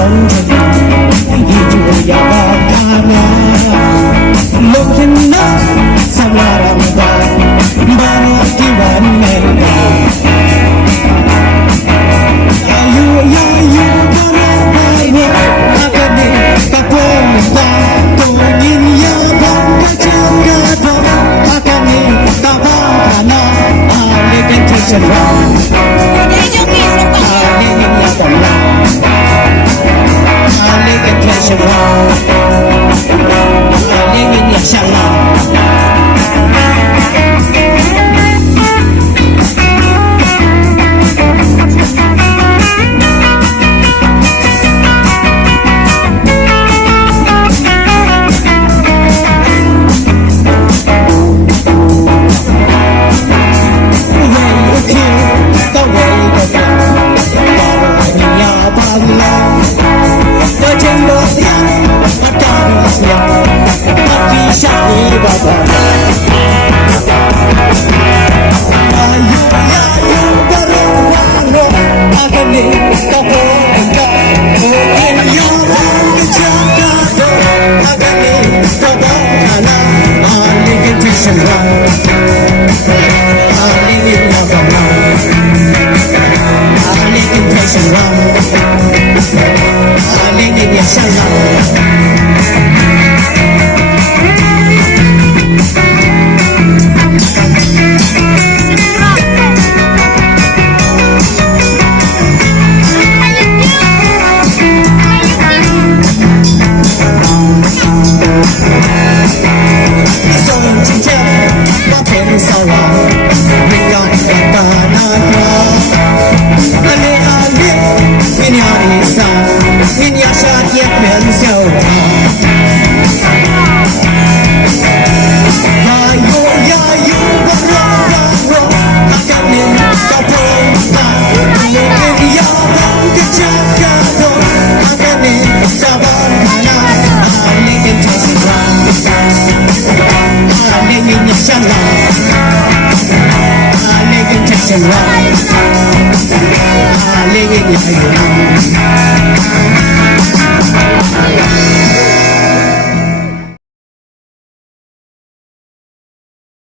không thành đi chùa nhà ba ca nhà lúc hin nó sao là làm ta ba nó khi bạn nghe you có nó bay nhẹ ta cần đi ta quên mình ta tôi nhìn nhau bóng các chiếc ca thôi ta cần đi ta bao cả nó để cái thế chân lòng Hãy subscribe cho kênh Ghiền Mì Gõ để không bỏ lỡ những video hấp dẫn.